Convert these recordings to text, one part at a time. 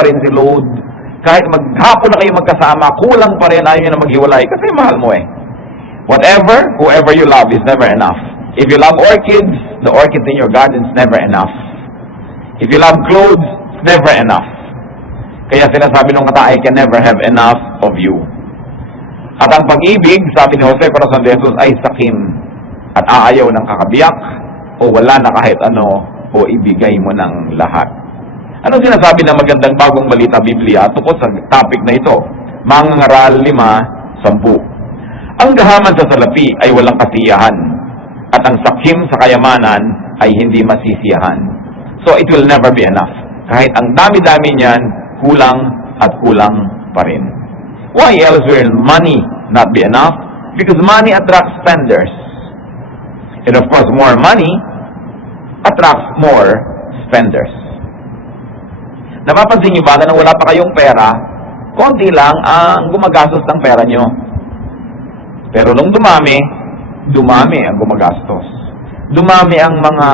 pa rin si load. Kahit maghapon na kayo magkasama, kulang pa rin, ayaw nyo na maghiwalay. Kasi mahal mo eh. Whatever, whoever you love is never enough. If you love orchids, the orchids in your garden is never enough. If you love clothes, it's never enough. Kaya sinasabi ng kata, I can never have enough of you. At ang pag-ibig, sabi ni Jose Corazon de Jesus, ay sakim. At aayaw ng kakabiyak, o wala na kahit ano, o ibigay mo ng lahat. Anong sinasabi ng magandang bagong balita Biblia tungkol sa topic na ito? Mangangaral 5:10. Ang gahaman sa salapi ay walang kasiyahan, at ang sakim sa kayamanan ay hindi masisiyahan. So it will never be enough. Kahit ang dami-dami niyan, kulang at kulang pa rin. Why else will money not be enough? Because money attracts spenders. And of course, more money attracts more spenders. Napapansin niyo ba na wala pa kayong pera, konti lang ang gumagastos ng pera nyo. Pero nung dumami ang gumagastos. Dumami ang mga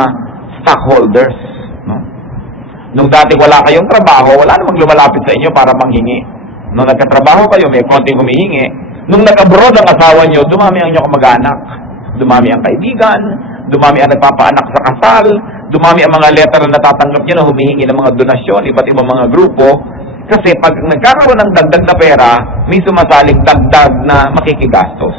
stockholders. No? Nung dati wala kayong trabaho, wala namang lumalapit sa inyo para manghingi. Nung nagkatrabaho kayo, may konting humihingi. Nung nag-abroad ang asawa nyo, dumami ang inyong kamag-anak. Dumami ang kaibigan, dumami ang nagpapaanak sa kasal, dumami ang mga letter na natatanggap nyo na humihingi ng mga donasyon, iba't ibang mga grupo. Kasi pag nagkakaroon ng dagdag na pera, may sumasaling dagdag na makikigastos.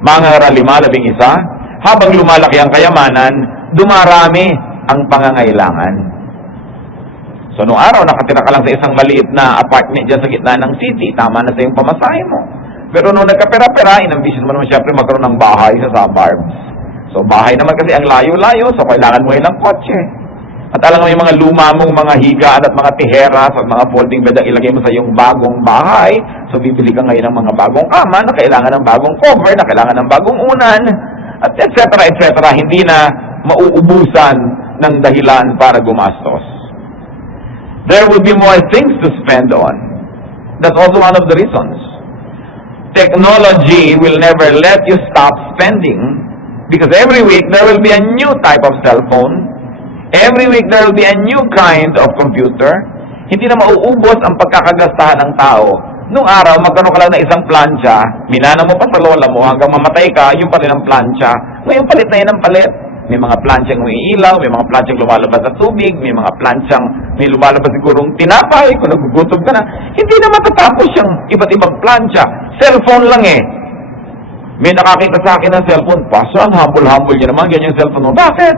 Mangangaral 5:11, habang lumalaki ang kayamanan, dumarami ang pangangailangan. So, noong araw, nakatira ka lang sa isang maliit na apartment dyan sa gitna ng city, tama na sa yung pamasahe mo. Pero nung nagkapera-pera, inambisyon mo naman siyempre magkaroon ng bahay sa suburbs. So, bahay naman kasi ang layo-layo, so kailangan mo ilang kotse. At alam mo yung mga luma mong mga higaan at mga tiheras at mga folding bed ang ilagay mo sa iyong bagong bahay. So, bibili ka ngayon ng mga bagong kama na kailangan ng bagong cover, na kailangan ng bagong unan, at etc. etc. Hindi na mauubusan ng dahilan para gumastos. There will be more things to spend on. That's also one of the reasons. Technology will never let you stop spending because every week there will be a new type of cell phone. Every week there will be a new kind of computer. Hindi na mauubos ang pagkakagastahan ng tao. Nung araw, magkaroon ka lang ng isang plancha, minana mo pa sa lola mo hanggang mamatay ka, yung pa rin ang plancha. Ngayon palit na yan ang palit. May mga planchang umiilaw, may mga planchang lumalabas sa tubig, may mga planchang may lumalabas sigurong tinapay, kung nagugutom ka na. Hindi na matatapos yung iba't ibang plancha. Cellphone lang eh. May nakakita sa akin ng cellphone, pasan, humble-humble niya naman, ganyan yung cellphone mo. Bakit?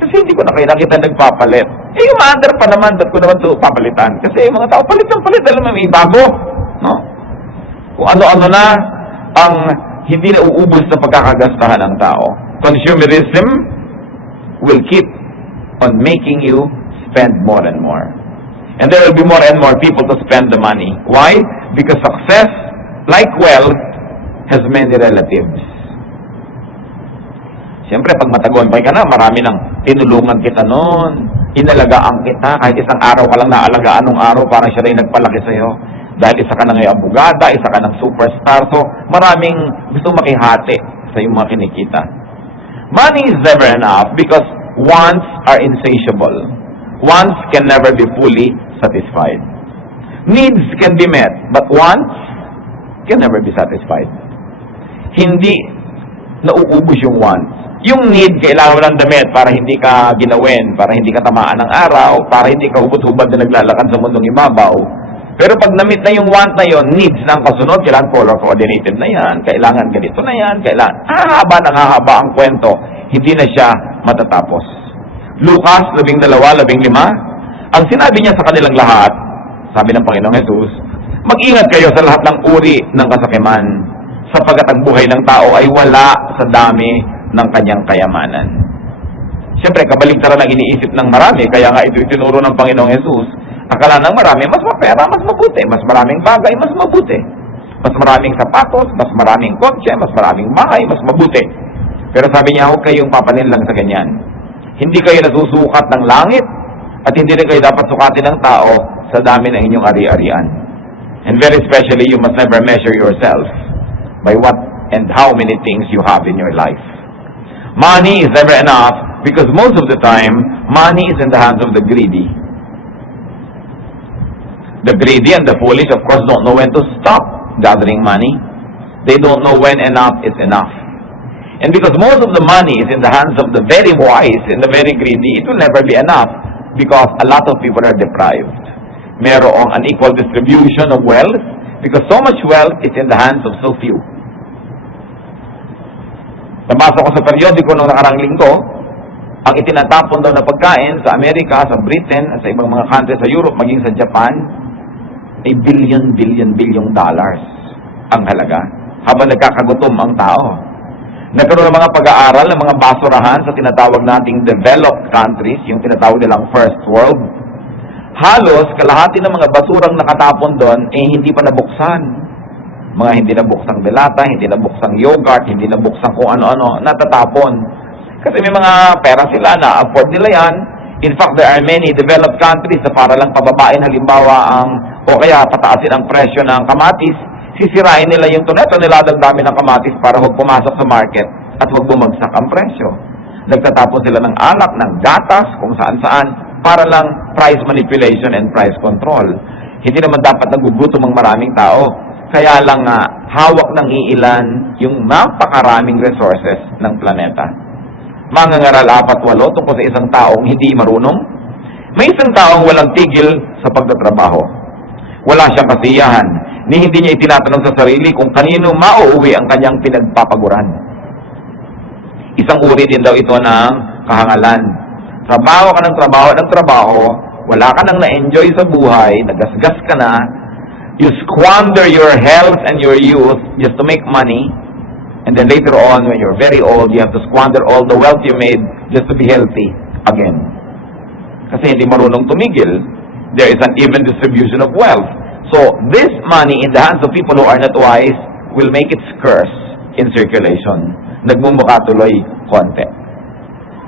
Kasi hindi ko na kayo nakita nagpapalit. Eh, yung mother pa naman, ba't ko naman ito papalitan? Kasi yung mga tao, palit ng palit, alam mo, may bago. No? Kung ano-ano na ang hindi na uubos na pagkakagastahan ng tao. Consumerism will keep on making you spend more and more. And there will be more and more people to spend the money. Why? Because success, like wealth, has many relatives. Siyempre, pag matagumpay ka na, marami nang tinulungan kita noon, inalagaan kita, kahit isang araw ka lang naalagaan nung araw, parang siya rin nagpalaki sa'yo. Dahil isa ka na ngayon abogada, isa ka ng superstar, so maraming gusto makihati sa iyong mga kinikita. Money is never enough because wants are insatiable. Wants can never be fully satisfied. Needs can be met, but wants can never be satisfied. Hindi nauubos yung wants. Yung need, kailangan mo ng damit para hindi ka ginawin, para hindi ka tamaan ng araw, para hindi ka hubad-hubad na naglalakad sa mundong ibabaw. Pero pag na-meet na yung want na yon, needs na ang kasunod, kailangan color coordinated na yan, kailangan ganito na yan, kailangan, hahaba ang kwento, hindi na siya matatapos. Lucas 12:15, ang sinabi niya sa kanilang lahat, sabi ng Panginoong Jesus, mag-ingat kayo sa lahat ng uri ng kasakiman, sapagkat ang buhay ng tao ay wala sa dami ng kanyang kayamanan. Siyempre, kabaligtaran ang iniisip ng marami, kaya nga ito itinuro ng Panginoong Jesus. Akala ng marami, mas mapera, mas mabuti. Mas maraming bagay, mas mabuti. Mas maraming sapatos, mas maraming kotse, mas maraming bahay, mas mabuti. Pero sabi niya, huwag kayong papanin lang sa ganyan. Hindi kayo nasusukat ng langit at hindi rin kayo dapat sukatin ng tao sa dami ng inyong ari-arian. And very especially, you must never measure yourself by what and how many things you have in your life. Money is never enough because most of the time, money is in the hands of the greedy. The greedy and the foolish, of course, don't know when to stop gathering money. They don't know when enough is enough. And because most of the money is in the hands of the very wise and the very greedy, it will never be enough because a lot of people are deprived. Merong unequal distribution of wealth because so much wealth is in the hands of so few. Nabasa ko sa periodiko noong nakarang linggo, ang itinatapon daw na pagkain sa Amerika, sa Britain, at sa ibang mga country sa Europe, maging sa Japan, ay billion dollars ang halaga habang nagkakagutom ang tao. Nagkaroon ng mga pag-aaral ng mga basurahan sa tinatawag nating developed countries, yung tinatawag nilang first world. Halos kalahati ng mga basurang nakatapon doon ay hindi pa nabuksan. Mga hindi nabuksang delata, hindi nabuksang yogurt, hindi nabuksang kung ano-ano, natatapon. Kasi may mga pera sila na afford nila yan. In fact, there are many developed countries na para lang pababain halimbawa o kaya pataasin ang presyo ng kamatis, sisirain nila yung tuneto nila ng dami ng kamatis para huwag pumasok sa market at huwag bumagsak ang presyo. Nagtatapon sila ng alak, ng gatas, kung saan-saan, para lang price manipulation and price control. Hindi naman dapat nagugutom ang maraming tao. Kaya lang hawak ng iilan yung napakaraming resources ng planeta. Mangangaral 4-8 tungkol sa isang taong hindi marunong. May isang taong walang tigil sa pagtatrabaho. Wala siyang kasiyahan, ni hindi niya itinatanong sa sarili kung kanino mauuwi ang kanyang pinagpapaguran. Isang uri din daw ito ng kahangalan. Trabaho ka ng trabaho, wala ka nang na-enjoy sa buhay, nagasgas ka na, you squander your health and your youth just to make money, and then later on, when you're very old, you have to squander all the wealth you made just to be healthy again. Kasi hindi marunong tumigil. There is an even distribution of wealth. So, this money in the hands of people who are not wise will make it scarce in circulation. Nagmumukha tuloy konti.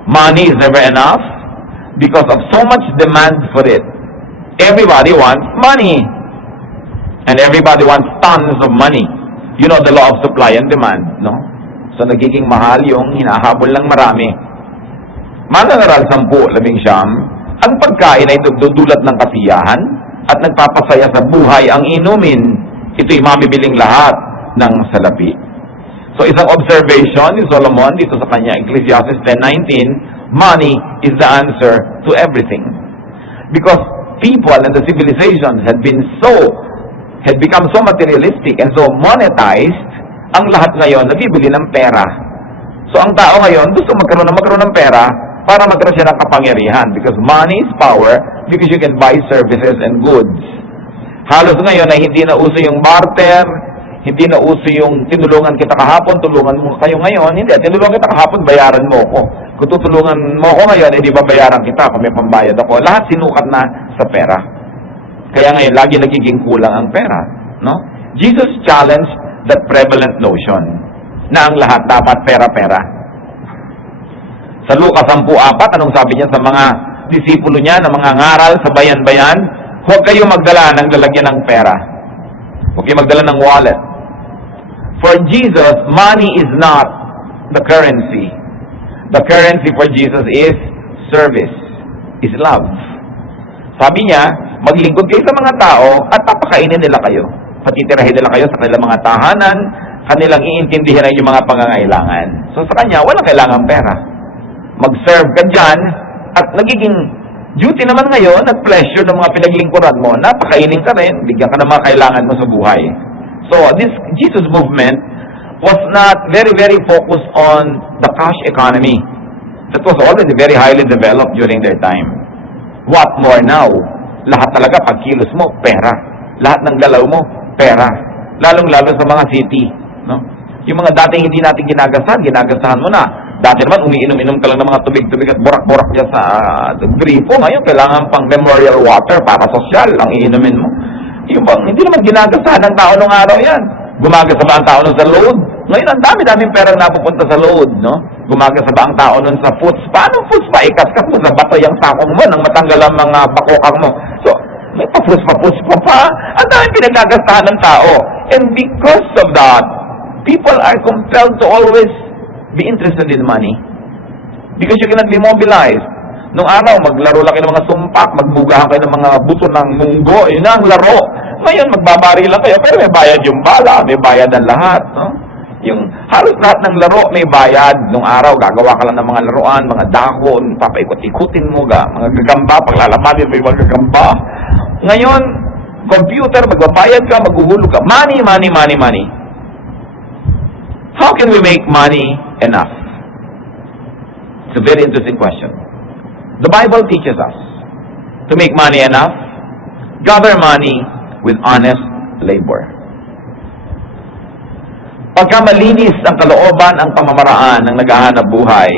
Money is never enough because of so much demand for it. Everybody wants money. And everybody wants tons of money. You know the law of supply and demand, no? So, nagiging mahal yung hinahabol ng marami. Manangaral 10-11, ang pagkain ay nagdudulot ng kasiyahan at nagpapasaya sa buhay ang inumin. Ito'y mamibiling lahat ng salapi. So, isang observation ni Solomon dito sa kanya, Ecclesiastes 10:19, money is the answer to everything. Because people and the civilizations had become so materialistic and so monetized, ang lahat ngayon nabibili ng pera. So ang tao ngayon gusto magkaroon ng pera para magkaroon siya ng kapangyarihan because money is power because you can buy services and goods. Halos ngayon ay hindi na uso yung barter, hindi na uso yung tinulungan kita kahapon, tulungan mo kayo ngayon. Hindi, tinulungan kita kahapon, bayaran mo ko. Kung tutulungan mo ko ngayon, hindi ba bayaran kita kung may pambayad ako? Lahat sinukat na sa pera. Kaya ngayon, lagi nagiging kulang ang pera. No? Jesus challenged that prevalent notion na ang lahat dapat pera-pera. Sa Lucas 10:4, anong sabi niya sa mga disipulo niya na mga ngaral sa bayan-bayan? Huwag kayong magdala ng lalagyan ng pera. Huwag kayong magdala ng wallet. For Jesus, money is not the currency. The currency for Jesus is service, is love. Sabi niya, maglingkod kayo sa mga tao at papakainin nila kayo. Patitirahin nila kayo sa kanilang mga tahanan, kanilang iintindihin yung mga pangangailangan. So sa kanya, walang kailangan pera. Mag-serve ka dyan at nagiging duty naman ngayon at pleasure ng mga pinaglingkuran mo, napakainin ka rin, bigyan ka ng mga kailangan mo sa buhay. So this Jesus movement was not very focused on the cash economy. That was already very highly developed during their time. What more now? Lahat talaga, pag kilos mo, pera. Lahat ng galaw mo, pera. Lalong-lalo sa mga city. No? Yung mga dating hindi natin ginagasahan mo na. Dati naman, umiinom-inom ka lang ng mga tubig-tubig at borak-borak niya sa gripo. Ngayon, kailangan pang memorial water para sosyal ang iinumin mo. Yung bang, hindi naman ginagasahan ng tao nung araw yan. Gumagasa ba ang tao nun sa load? Ngayon, ang dami-daming perang napupunta sa load, no? Gumagasa ba ang tao nun sa food spa? Anong food spa? Ikas-kas mo sa bato yung sakong mo nang matanggal ang mga bakokang mo. So, may pa-puspa pa. Ang daming pinagagastahan ng tao. And because of that, people are compelled to always be interested in money. Because you cannot be mobilized. Nung araw, maglaro lang kayo ng mga sumpak, magbugahan kayo ng mga buto ng munggo, yun ang laro. Ngayon, magbabari lang kayo, pero may bayad yung bala, may bayad ang lahat. No? Yung halos lahat ng laro may bayad. Nung araw, gagawa ka lang ng mga laruan, mga dahon, papaikot-ikutin mo, mga gagamba, paglalamanin mo yung mga gagamba. Ngayon, computer, magbabayad ka, maghuhulog ka. Money, money, money, money. How can we make money enough? It's a very interesting question. The Bible teaches us to make money enough, gather money with honest labor. Pagka malinis ang kalooban, ang pamamaraan ng naghahanap buhay,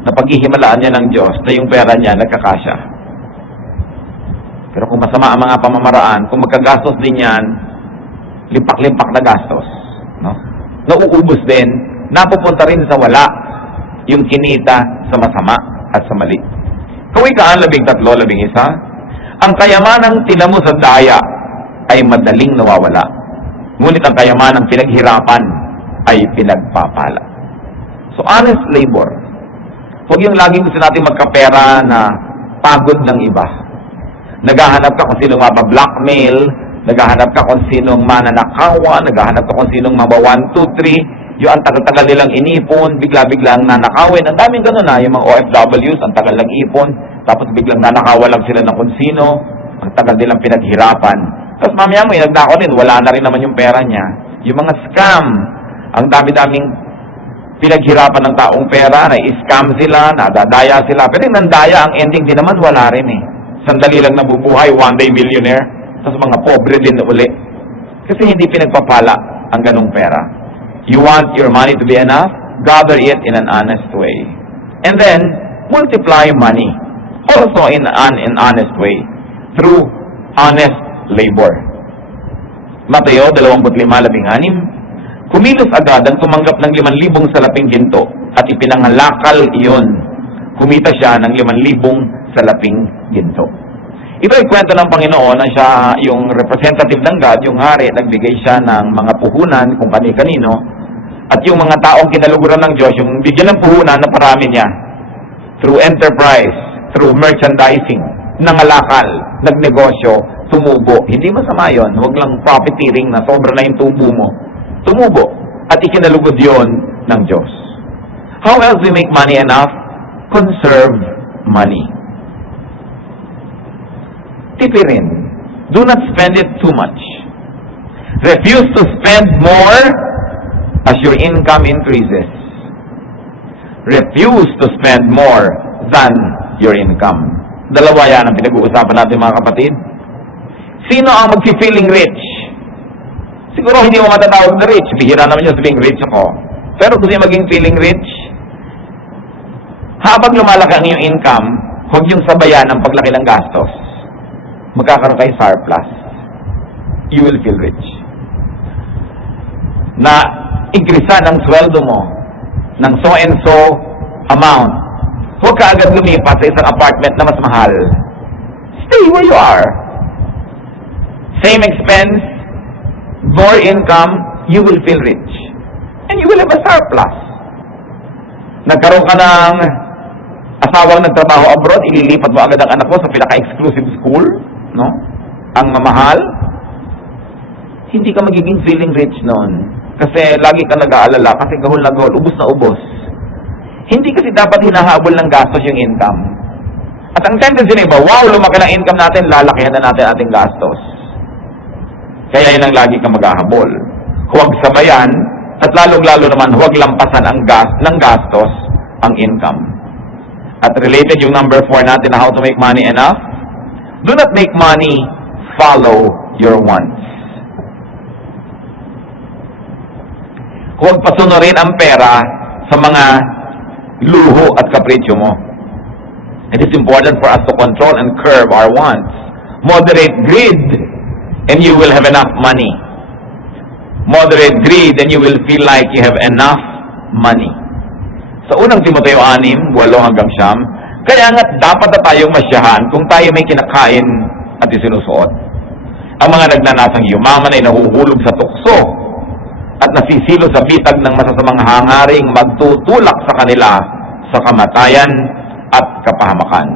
na paghihimalaan niya ng Diyos na yung pera niya nagkakasya. Pero kung masama ang mga pamamaraan, kung magkagastos din yan, limpak-limpak na gastos, no? Nauubos din, napupunta rin sa wala yung kinita sa masama at sa mali. Kawikaan 13:11, ang kayamanang tinamo sa daya ay madaling nawawala. Ngunit ang kayamanang pinaghirapan ay pinagpapala. So, honest labor. Huwag yung laging gusto natin magkapera na pagod ng iba. Naghahanap ka kung sinong mabablockmail, naghahanap ka kung sinong mananakawa, naghahanap ka kung sinong maba 1, 2, 3, yung ang tagal-tagal nilang inipon, bigla-biglang nanakawin. Ang daming ganun na, yung mga OFWs, ang tagal lang ipon, tapos biglang nanakawa lang sila ng kung sino, ang tagal nilang pinaghirapan. Tapos mamaya mo, inagnakaw din, wala na rin naman yung pera niya. Yung mga scam, ang dami-daming pinaghirapan ng taong pera, na-scam sila, nadadaya sila. Pero yung nandaya, ang ending din naman, wala rin eh. Sandali lang nabubuhay, one day millionaire, tapos mga pobre din na uli. Kasi hindi pinagpapala ang ganong pera. You want your money to be enough? Gather it in an honest way. And then, multiply money. Also in an honest way. Through honest labor. Mateo 25:16. Kumilos agad ang tumanggap ng 5,000 salaping ginto at ipinangalakal iyon. Kumita siya ng 5,000 salaping ginto. Ito ay kwento ng Panginoon na siya yung representative ng God, yung hari, nagbigay siya ng mga puhunan kung kani-kanino, at yung mga taong kinaluguran ng Diyos, yung bigyan ng puhunan na parami niya, through enterprise, through merchandising, nangalakal, nagnegosyo, tumubo. Hindi masama yun, huwag lang profiteering na sobra na yung tubo mo. Tumubo, at ikinalugod yon ng Diyos. How else we make money enough? Conserve money. Tipirin. Do not spend it too much. Refuse to spend more as your income increases. Refuse to spend more than your income. Dalawa yan ang pinag-uusapan natin, mga kapatid. Sino ang mag-feeling rich? Siguro hindi mo matatawag na rich. Bihira naman yung feeling rich ako. Pero kung maging feeling rich, habang lumalaki ang iyong income, huwag yung sabayan ang paglaki ng gastos. Magkakaroon kayo surplus. You will feel rich. Na igrisan ang sweldo mo ng so and so amount. Huwag ka agad lumipat sa isang apartment na mas mahal. Stay where you are. Same expense, more income, you will feel rich. And you will have a surplus. Nagkaroon ka ng asawang nagtrabaho abroad, ililipat mo agad ang anak mo sa pinaka-exclusive school, no? Ang mamahal. Hindi ka magiging feeling rich noon. Kasi lagi ka nag-aalala, kasi gahol na gahol, ubos na ubos. Hindi kasi dapat hinahabol ng gastos yung income. At ang tendency na iba, wow, lumaki ng income natin, lalakihan na natin ating gastos. Kaya yun ang lagi ka maghahabol. Huwag sabayan, at lalong-lalo naman, huwag lampasan ng gastos ang income. At related yung number 4 natin na how to make money enough. Do not make money follow your wants. Huwag pasunurin ang pera sa mga luho at kapritsyo mo. It is important for us to control and curb our wants. Moderate greed, and you will have enough money. Moderate greed, and you will feel like you have enough money. Sa unang Timoteo 6:8-9, kaya nga dapat na tayong masyahan kung tayo may kinakain at isinusuot. Ang mga nagnanasang yumaman ay nahuhulog sa tukso at nasisilo sa bitag ng masasamang hangaring magtutulak sa kanila sa kamatayan at kapahamakan.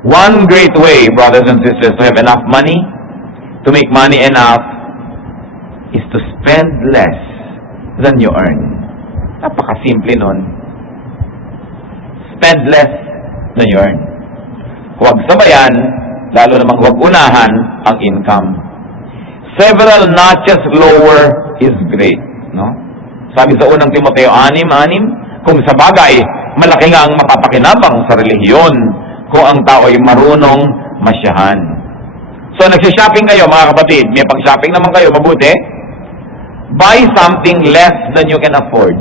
One great way, brothers and sisters, to have enough money, to make money enough, is to spend less than you earn. Napakasimple nun. Spend less than you earn. Huwag sabayan, lalo namang huwag unahan ang income. Several notches lower is great. No? Sabi sa unang Timoteo 6:6, kung sa bagay, malaki nga ang mapapakinabang sa relihiyon kung ang tao ay marunong masyahan. So, nagsishopping kayo, mga kapatid. May pag-shopping naman kayo, mabuti. Buy something less than you can afford.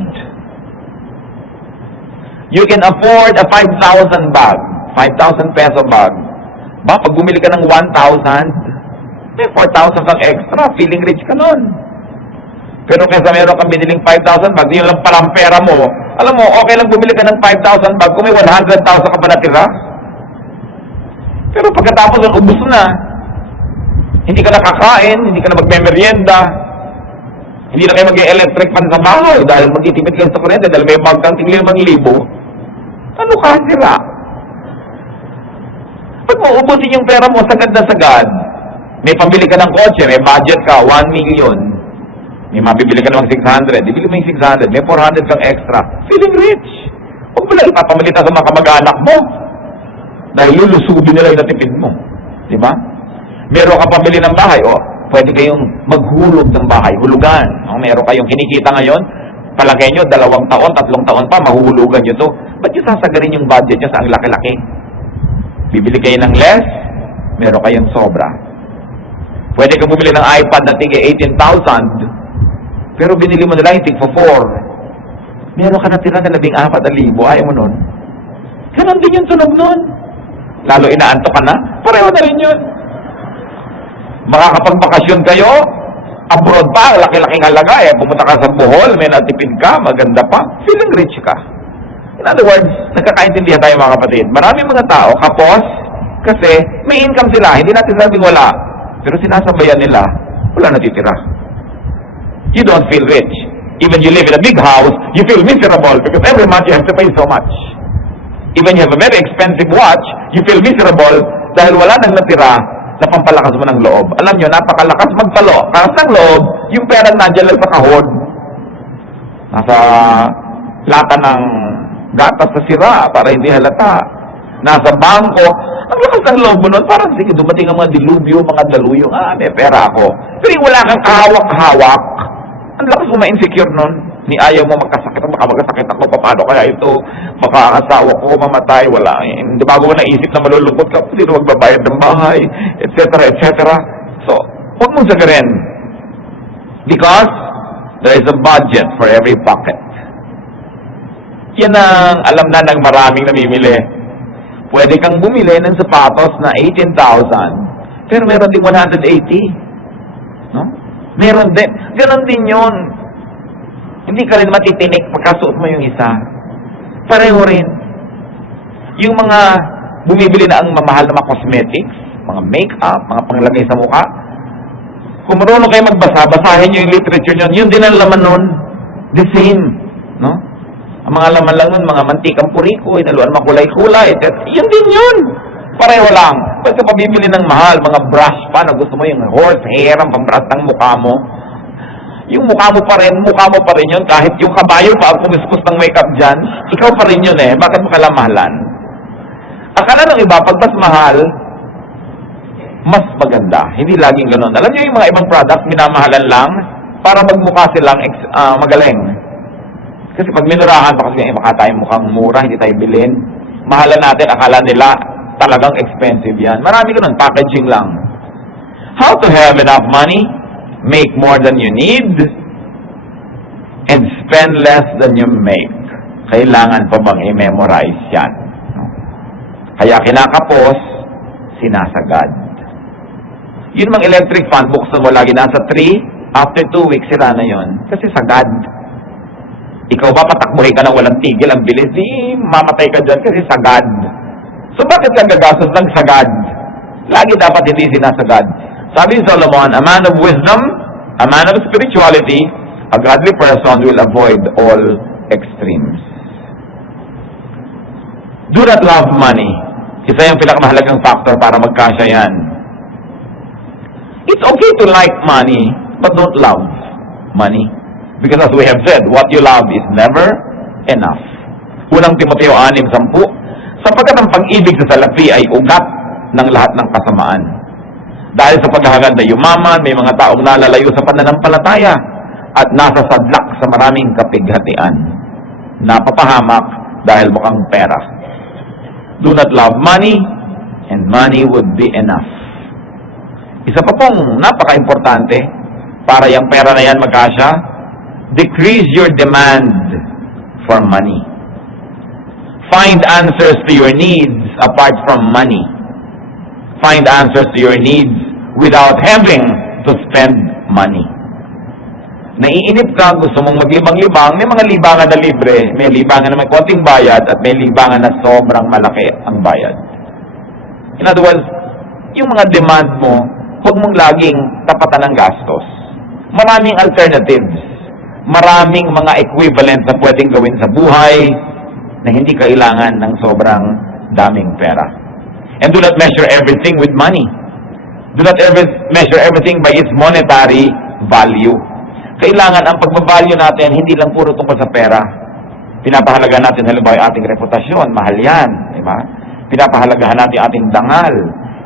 You can afford a 5,000 bag, 5,000 peso bag. Ba, pag bumili ka ng 1,000, may 4,000 kang extra, feeling rich ka nun. Pero kaysa meron kang biniling 5,000 bag, yun lang palang pera mo. Alam mo, okay lang bumili ka ng 5,000 bag kung may 100,000 ka pa natira. Pero pagkatapos ng ubus na, hindi ka nakakain, hindi ka na magme-merienda, hindi na kayo mag-electric fan sa bahay dahil magtitipid kayo sa kuryente dahil may bag kang tingin 5,000. Ano ka sira? Pag maubusin yung pera mo, sagad na sagad. May pambili ka ng kotse, may budget ka, 1 million. May mabibili ka ng 600, ibili mo yung 600, may 400 kang extra. Feeling rich. Huwag mo lang ipapamilita sa mga kamag-anak mo. Dahil lulusubin nila yung natipid mo. Di ba? Meron ka pambili ng bahay, pwede kayong maghulog ng bahay, hulugan. Meron kayong kinikita ngayon, palagay nyo, 2 taon, 3 taon pa, mahuhulugan nyo to. Ba't nyo sasagarin yung budget nyo sa ang laki-laki? Bibili kayo ng less, meron kayong sobra. Pwede kang bumili ng iPad na tigay 18,000, pero binili mo na lang yung tig for 4. Meron ka natira na 14,000, ayaw mo nun. Ganon din yung tunog nun. Lalo inaanto ka na, pareho na rin yun. Makakapagbakasyon kayo, abroad pa, laki-laking halaga, pumunta ka sa Bohol, may natipid ka, maganda pa, feeling rich ka. In other words, nagkakaintindihan tayo mga kapatid. Maraming mga tao, kapos, kasi may income sila, hindi natin sabing wala. Pero sinasabayan nila, wala natitira. You don't feel rich. Even you live in a big house, you feel miserable because every month you have to pay so much. Even you have a very expensive watch, you feel miserable dahil wala nang natira na pampalakas mo ng loob. Alam nyo, napakalakas magpalakas ng loob, yung perang nandiyan lang sa kahon. Nasa lata ng gatas sa sira para hindi halata. Nasa bangko, ang lakas ng loob mo nun, parang sige, dumating ang mga dilubyo, mga daluyong, may pera ako. Pero yung wala kang kahawak-hawak, ang lakas mo ma-insecure nun. Ni ayaw mo magkasakit, baka magkasakit ako, paano kaya ito, baka ang asawa ko mamatay, wala. Hindi bago mo naisip na malulungkot ka, sino magbabayad ng bahay, etc., etc. So, huwag mong sagarin. Because there is a budget for every pocket. Yan ang alam na ng maraming namimili. Pwede kang bumili ng sapatos na 18,000, pero meron din 180. No? Meron din. Ganon din yun. Hindi ka rin matitinik pagkasuot mo yung isa. Pareho rin. Yung mga bumibili na ang mamahal na mga cosmetics, mga makeup, mga panglagay sa mukha, kung marunong kayo magbasa, basahin nyo yung literature nyo, yun din ang laman nun. The same. No? Ang mga laman lang nun, mga mantikang puriko, inaluan makulay-kulay, yun din yun. Pareho lang. Pag ka pabibili ng mahal, mga brush pa, na gusto mo yung horsehair, ang pambrush ng mukha mo, yung mukha mo pa rin yun, kahit yung kabayo pa ang kumispos ng makeup dyan, ikaw pa rin yun Bakit mo kalamahalan? Akala ng iba, pag mas mahal, mas maganda. Hindi laging ganun. Alam niyo yung mga ibang products, minamahalan lang, para magmukha silang magaling. Kasi pag minurahan, baka tayo mukhang mura, hindi tayo bilhin. Mahalan natin, akala nila, talagang expensive yan. Marami ganun, packaging lang. How to have enough money? Make more than you need and spend less than you make. Kailangan pa bang i-memorize yan? Kaya kinakapos, sinasagad. Yun mang electric fan, buksan mo lagi nasa 3, after 2 weeks, sira na yun. Kasi sagad. Ikaw ba patakbuhin ka na walang tigil, ang bilis, mamatay ka dyan kasi sagad. So bakit ka gagastos ng sagad? Lagi dapat hindi sinasagad. Sabi ni Solomon, a man of wisdom, a man of spirituality, a godly person will avoid all extremes. Do not love money. Isa yung pinakamahalagang factor para magkasya yan. It's okay to like money, but don't love money. Because as we have said, what you love is never enough. Unang Timoteo 6:10, sapagkat ang pag-ibig sa salapi ay ugat ng lahat ng kasamaan. Dahil sa paghahangad na yumaman, may mga taong nalalayo sa pananampalataya at nasa sadlak sa maraming kapighatian. Napapahamak dahil mukhang pera. Do not love money, and money would be enough. Isa pa pong napaka-importante para yung pera na yan magkasya, decrease your demand for money. Find answers to your needs apart from money. Find answers to your needs without having to spend money. Naiinip ka, gusto mong maglibang-libang, may mga libangan na libre, may libangan na may konting bayad, at may libangan na sobrang malaki ang bayad. In other words, yung mga demand mo, huwag mong laging tapatan ng gastos. Maraming alternatives. Maraming mga equivalent na pwedeng gawin sa buhay na hindi kailangan ng sobrang daming pera. And do not measure everything with money. Do not measure everything by its monetary value. Kailangan ang pagbabalyo natin hindi lang puro tungkol sa pera. Pinapahalaga natin halimbawa yung ating reputasyon, mahal yan, di ba? Pinapahalagahan natin ating dangal.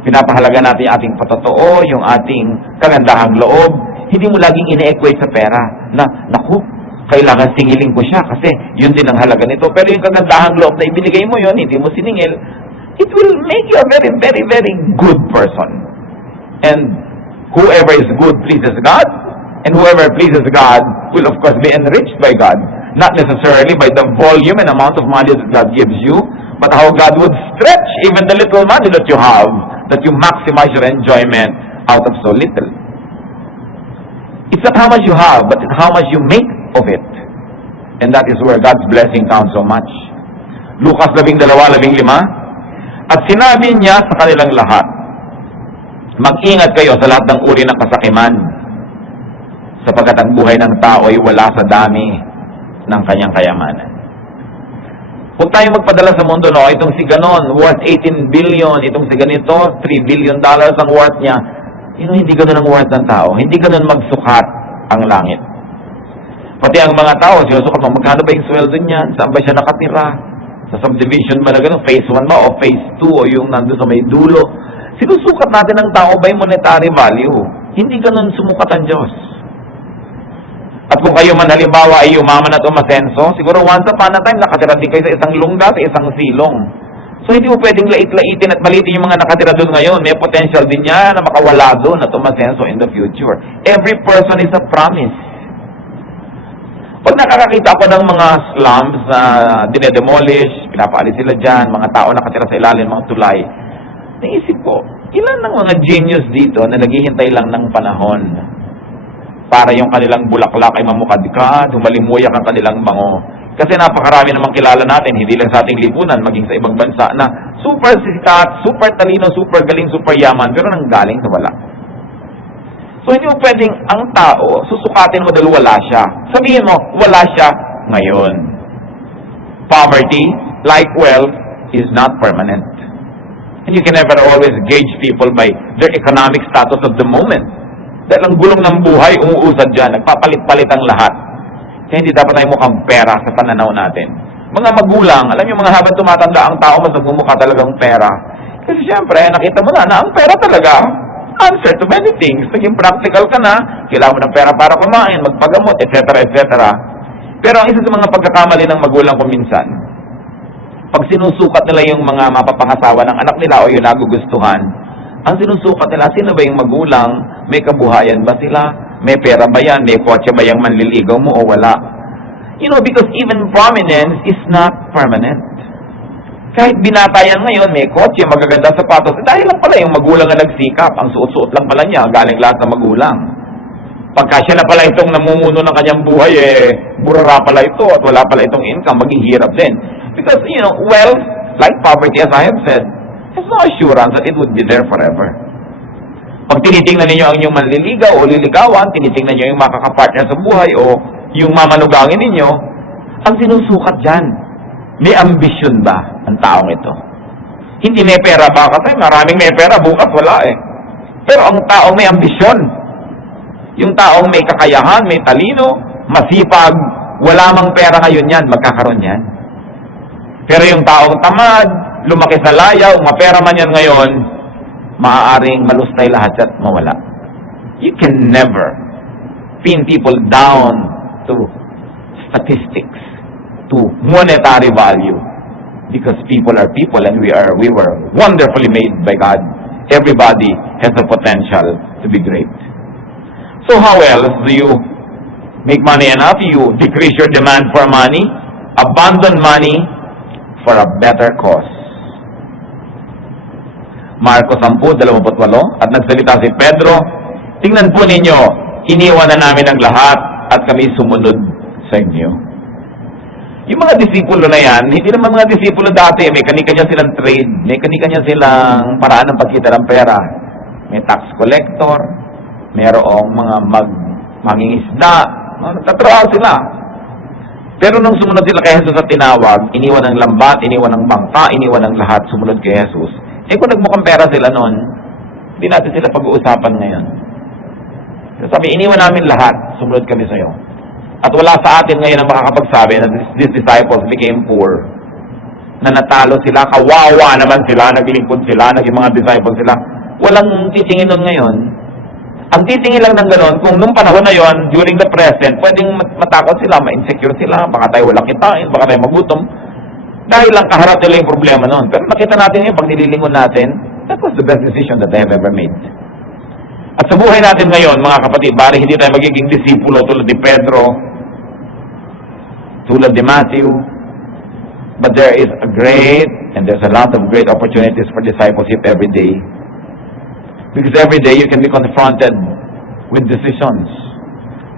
Pinapahalaga natin yung ating patotoo, yung ating kagandahang loob. Hindi mo laging ine-equate sa pera na, naku, kailangan singilin ko siya kasi yun din ang halaga nito. Pero yung kagandahang loob na ibinigay mo yun, hindi mo siningil, it will make you a very, very, very good person. And whoever is good pleases God, and whoever pleases God will of course be enriched by God. Not necessarily by the volume and amount of money that God gives you, but how God would stretch even the little money that you have, that you maximize your enjoyment out of so little. It's not how much you have, but it's how much you make of it. And that is where God's blessing counts so much. Lucas 12:15, at sinabi niya sa kanilang lahat, mag-ingat kayo sa lahat ng uri ng kasakiman, sapagkat ang buhay ng tao ay wala sa dami ng kanyang kayamanan. Huwag tayong magpadala sa mundo, no? Itong si ganon, worth 18 billion, itong si ganito, $3 billion ang worth niya. Hindi ganun ang worth ng tao. Hindi ganun magsukat ang langit. Pati ang mga tao, sinusukat mo, magkano ba yung sweldo niyan? Saan ba siya nakatira? Sa subdivision ba na gano'n? Phase 1 ba? O phase 2? O yung nandun sa may dulo? Sinusukat natin ang tao by monetary value. Hindi ganun sumukat ang Diyos. At kung kayo man halimbawa ay umaman at umasenso, siguro once upon a time nakatira din kayo sa isang lungga, sa isang silong. So hindi mo pwedeng lait-laitin at malitin yung mga nakatira doon ngayon. May potential din niya na makawala doon at umasenso in the future. Every person is a promise. Pag nakakakita ako ng mga slums na dinedemolish, pinapaalis sila dyan, mga tao nakatira sa ilalim, mga tulay, naisip ko, ilan ng mga genius dito na naghihintay lang ng panahon para yung kanilang bulaklak ay mamukadkad, humalimuyak ang kanilang bango. Kasi napakarami namang kilala natin, hindi lang sa ating lipunan, maging sa ibang bansa, na super sikat, super talino, super galing, super yaman, pero nanggaling sa wala. So hindi mo pwedeng ang tao, susukatin mo dahil wala siya. Sabihin mo, wala siya ngayon. Poverty, like wealth, is not permanent. And you can never always gauge people by their economic status of the moment. Dahil ang gulong ng buhay, umuusad dyan, nagpapalit-palit ang lahat. Kaya hindi dapat tayo mukhang pera sa pananaw natin. Mga magulang, alam niyo mga habang tumatanda ang tao, mas nagmumukha talagang pera. Kasi siyempre, nakita mo na ang pera talaga, answer to many things. Naging practical ka na, kailangan mo ng pera para kumain, magpagamot, etc. etc. Pero ang isa sa mga pagkakamali ng magulang ko minsan, pag sinusukat nila yung mga mapapangasawa ng anak nila o yung nagugustuhan, ang sinusukat nila, sino ba yung magulang? May kabuhayan ba sila? May pera ba yan? May kotse ba yung manliligaw mo o wala? You know, because even prominence is not permanent. Kahit binata yan ngayon, may kotse, magaganda sapatos, dahil lang pala yung magulang na nagsikap. Ang suot-suot lang pala niya, galing lahat ng magulang. Pagka siya na pala itong namumuno ng kanyang buhay, burara pala ito at wala pala itong income, maghihirap din. Because, you know, wealth, like poverty as I have said, has no assurance that it would be there forever. Pag tinitingnan ninyo ang inyong manliligaw o liligawan, tinitingnan nyo yung makakapartner sa buhay o yung mamanugangin ninyo, ang sinusukat dyan, may ambisyon ba ang taong ito? Hindi may pera ba? Kasi maraming may pera, bukas wala eh. Pero ang taong may ambisyon, yung taong may kakayahan, may talino, masipag, wala mang pera ngayon yan, magkakaroon yan. Pero yung taong tamad, lumaki sa layaw, mapera man yan ngayon, maaaring malustay lahat at mawala. You can never pin people down to statistics, to monetary value. Because people are people and we were wonderfully made by God. Everybody has the potential to be great. So how else do you make money enough? You decrease your demand for money, abandon money for a better cause. Marcos 10:28, at nagsalita si Pedro, tingnan po ninyo, iniwan na namin ang lahat at kami sumunod sa inyo. Yung mga disipulo na yan, hindi naman mga disipulo dati, may kanya-kanya silang trade, may kanya-kanya silang paraan ng pagkita ng pera. May tax collector, mayroong mga mangingisda, nagtatrabaho sila. Pero nung sumunod sila kay Jesus at tinawag, iniwan ng lambat, iniwan ng bangka, iniwan ng lahat, sumunod kay Jesus. Eh kung nagmukhang pera sila noon, hindi natin sila pag-uusapan ngayon. Sabi, iniwan namin lahat, sumunod kami sa iyo. At wala sa atin ngayon ang makakapagsabi na these disciples became poor. Na natalo sila, kawawa naman sila, naglingkod sila, naging mga disciples sila. Walang titingin nun ngayon. Ang titingin lang ng ganon, kung nung panahon na yon, during the present, pwedeng matakot sila, ma-insecure sila, baka tayo walang kitain, baka tayo magutom. Dahil lang kaharap nila yung problema nun. Pero nakita natin yun, pag nililingon natin, that was the best decision that they have ever made. At sa buhay natin ngayon, mga kapatid, bali hindi tayo magiging disipulo tulad ni Pedro, tulad ni Matthew, but there is a great, and there's a lot of great opportunities for discipleship every day. Because every day you can be confronted with decisions,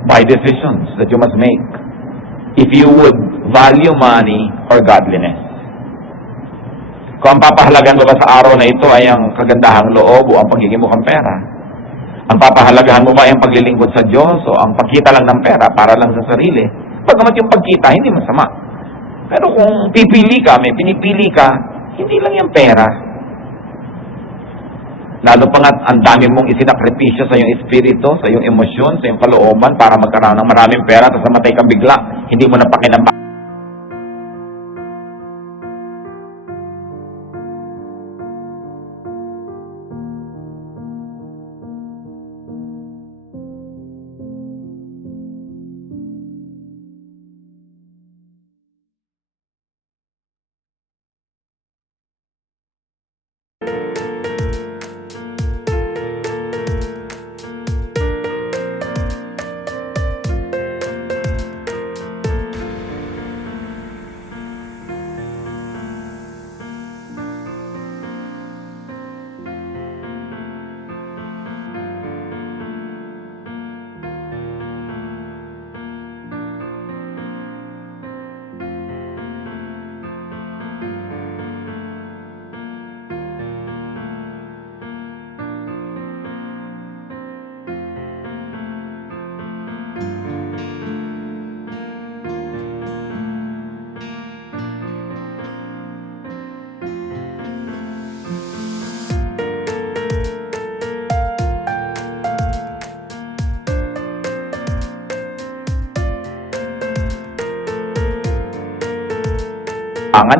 by decisions that you must make. If you would value money or godliness. Kung ang papahalagan mo ba sa araw na ito ay ang kagandahang loob o ang pagiging mukhang pera? Ang papahalagahan mo ba ay ang paglilingkod sa Diyos o ang pagkita lang ng pera para lang sa sarili? Pagkamat yung pagkita, hindi masama. Pero kung pipili ka, may pinipili ka, hindi lang yung pera. Lalo pa nga, ang dami mong isinakripisyo sa iyong espiritu, sa iyong emosyon, sa iyong kalooban para magkaroon ng maraming pera tapos namatay kang bigla. Hindi mo na pakinabang.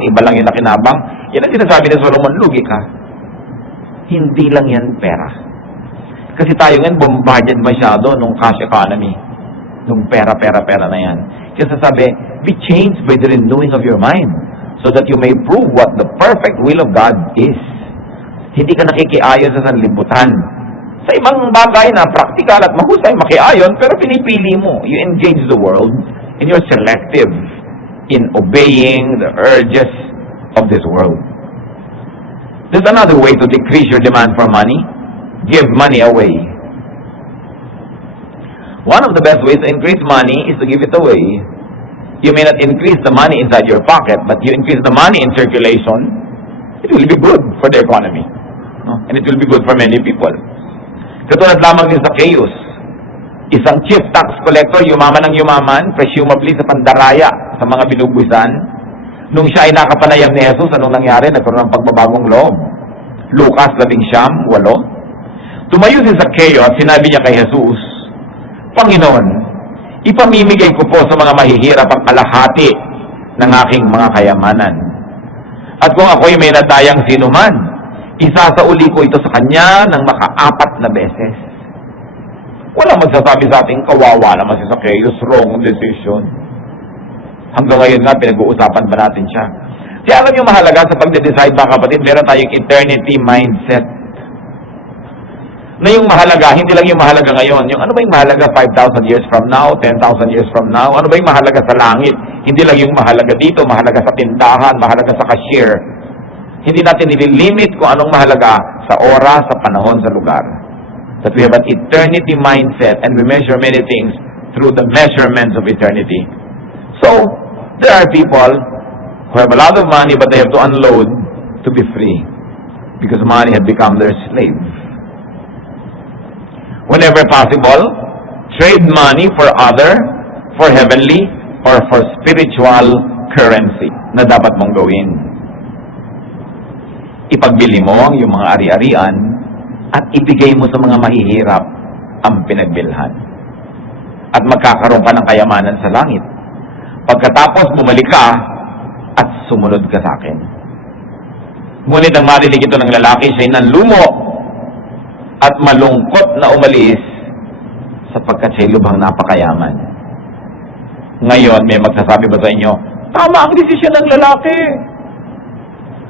Iba lang yung nakinabang. Yan ang sinasabi ni Solomon, lugi ka. Hindi lang yan pera. Kasi tayo ngayon bombarded masyado nung cash economy. Nung pera na yan. Kasi sabi, be changed by the renewing of your mind so that you may prove what the perfect will of God is. Hindi ka nakikiayon sa sanlibutan. Sa ibang bagay na praktikal at mahusay makiayon, pero pinipili mo. You engage the world and you're selective in obeying the urges of this world. There's another way to decrease your demand for money. Give money away. One of the best ways to increase money is to give it away. You may not increase the money inside your pocket, but you increase the money in circulation, it will be good for the economy. No? And it will be good for many people. Katulad lamang din sa Zacchaeus, isang chief tax collector, yumaman ng yumaman, presumably sa pandaraya sa mga binubuisan. Nung siya ay nakapanayam ni Jesus, anong nangyari? Nagkaroon ng pagbabagong loob. Lucas 11:8. Tumayo si Zaccheo at sinabi niya kay Jesus, Panginoon, ipamimigay ko po sa mga mahihirap ang kalahati ng aking mga kayamanan. At kung ako'y may nadayang sinuman, isasauli ko ito sa kanya ng maka-4 na beses. Wala magsasabi sa ating kawawa naman si Zacchaeus, wrong decision. Hanggang ngayon nga, pinag-uusapan ba natin siya? Kaya alam niyo mahalaga sa pagde-decide mga kapatid, meron tayong eternity mindset. Na yung mahalaga, hindi lang yung mahalaga ngayon. Yung ano ba yung mahalaga 5,000 years from now, 10,000 years from now? Ano ba yung mahalaga sa langit? Hindi lang yung mahalaga dito, mahalaga sa tindahan, mahalaga sa cashier. Hindi natin nililimit kung anong mahalaga sa oras, sa panahon, sa lugar. That we have an eternity mindset and we measure many things through the measurements of eternity. So, there are people who have a lot of money but they have to unload to be free because money had become their slave. Whenever possible, trade money for other, for heavenly, or for spiritual currency na dapat mong gawin. Ipagbili mo ang iyong mga ari-arian at ibigay mo sa mga mahihirap ang pinagbilhan. At magkakaroon ka ng kayamanan sa langit. Pagkatapos bumalik ka at sumunod ka sa akin. Ngunit ang marinig ito ng lalaki, siya'y nanlumo at malungkot na umalis sapagkat siya'y lubhang napakayaman. Ngayon, may magsasabi ba sa inyo, tama ang desisyon ng lalaki.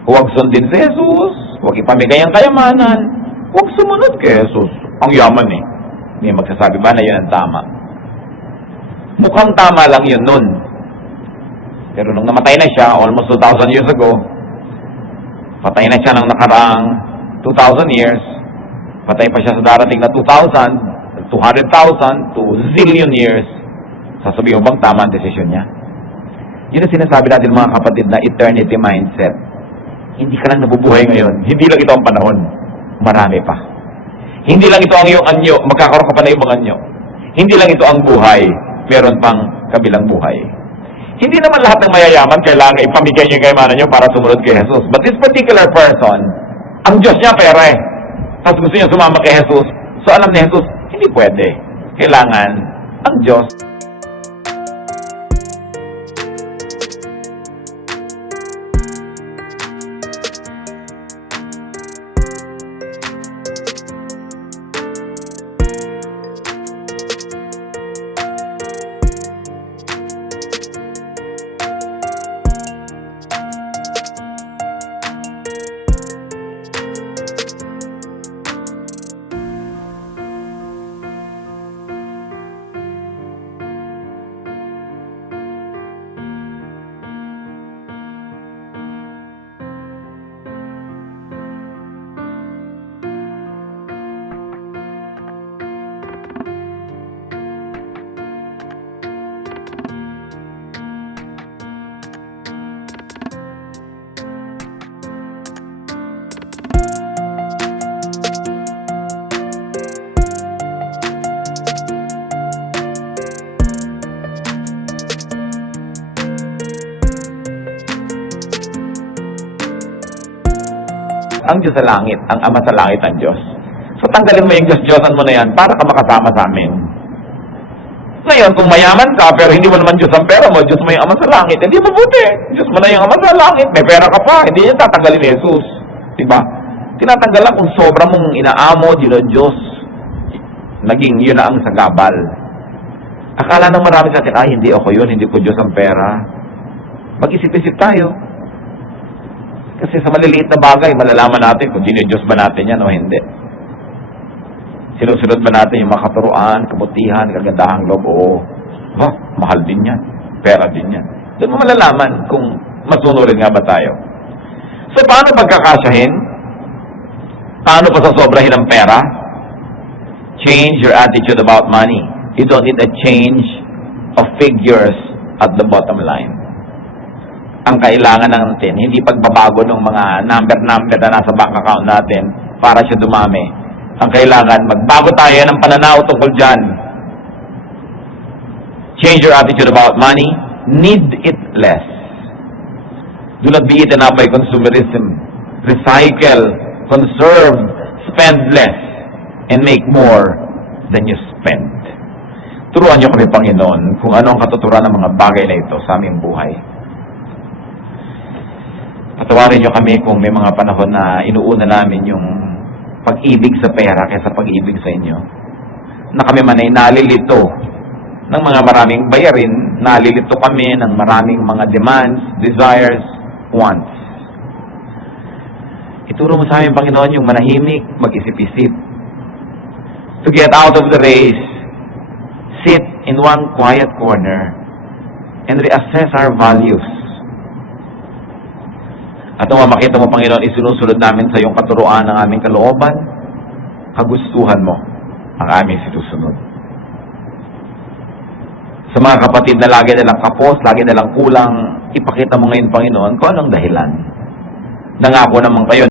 Huwag sundin si Jesus. Huwag ipamigay ang kayamanan. Huwag sumunod kay Jesus. Ang yaman eh. May magsasabi ba na yun ang tama? Mukhang tama lang yun nun. Pero nung namatay na siya, almost 2,000 years ago, patay na siya ng nakaraang 2,000 years, patay pa siya sa darating na 2,000, 200,000 to zillion years, sasabihin mo bang tama ang desisyon niya? Yun ang sinasabi natin mga kapatid na eternity mindset. Hindi ka lang nabubuhay ngayon. Hindi lang ito ang panahon. Marami pa. Hindi lang ito ang iyong anyo. Magkakaroon ka pa na ibang anyo. Hindi lang ito ang buhay. Meron pang kabilang buhay. Hindi naman lahat ng mayayaman kailangan ipamigay niyo yung kayamanan niyo para sumunod kay Jesus. But this particular person, ang Diyos niya pera eh. Tapos gusto niya sumama kay Jesus. So alam ni Jesus, hindi pwede. Kailangan ang Diyos. Ang Diyos sa langit, ang Ama sa langit ang Diyos. So tanggalin mo yung Diyos-Diyosan mo na yan para ka makasama sa amin. Ngayon, kung mayaman ka, pero hindi mo naman Diyos ang pera mo, Diyos mo yung Ama sa langit, hindi mabuti. Diyos mo na yung Ama sa langit, may pera ka pa, hindi yan tatanggalin ni Jesus. Diba? Tinatanggal lang kung sobra mong inaamo, Diyos, naging yun na ang sagabal. Akala ng marami sa atin, ay, hindi ako yun, hindi ko Diyos ang pera. Mag-isip-isip tayo. Kasi sa maliliit na bagay, malalaman natin kung dinidiyos ba natin yan o hindi. Sinusunod ba natin yung makaturuan, kabutihan, kagandahang loob? Oo. Mahal din yan. Pera din yan. Doon mo malalaman kung masunurin nga ba tayo. So, paano pagkakasyahin? Paano pa sa sobrahin ng pera? Change your attitude about money. You don't need a change of figures at the bottom line. Ang kailangan natin, hindi pagbabago ng mga number na nasa bank account natin para siya dumami. Ang kailangan, magbago tayo ng pananaw tungkol dyan. Change your attitude about money. Need it less. Do not be eaten up by consumerism. Recycle, conserve, spend less, and make more than you spend. Turuan niyo kami, Panginoon, kung ano ang katuturan ng mga bagay na ito sa aming buhay. Patawarin niyo kami kung may mga panahon na inuuna namin yung pag-ibig sa pera kaysa pag-ibig sa inyo. Na kami man ay nalilito ng mga maraming bayarin, nalilito kami ng maraming mga demands, desires, wants. Ituro mo sa amin, Panginoon, yung manahimik, mag-isip-isip. To get out of the race, sit in one quiet corner and reassess our values. At nung makita mo, Panginoon, isinusunod namin sa iyong katuruan ng aming kalooban, kagustuhan mo ang aming sinusunod. Sa mga kapatid na lagi nilang kapos, lagi nilang kulang, ipakita mo ngayon, Panginoon, kung anong dahilan. Nangako naman kayo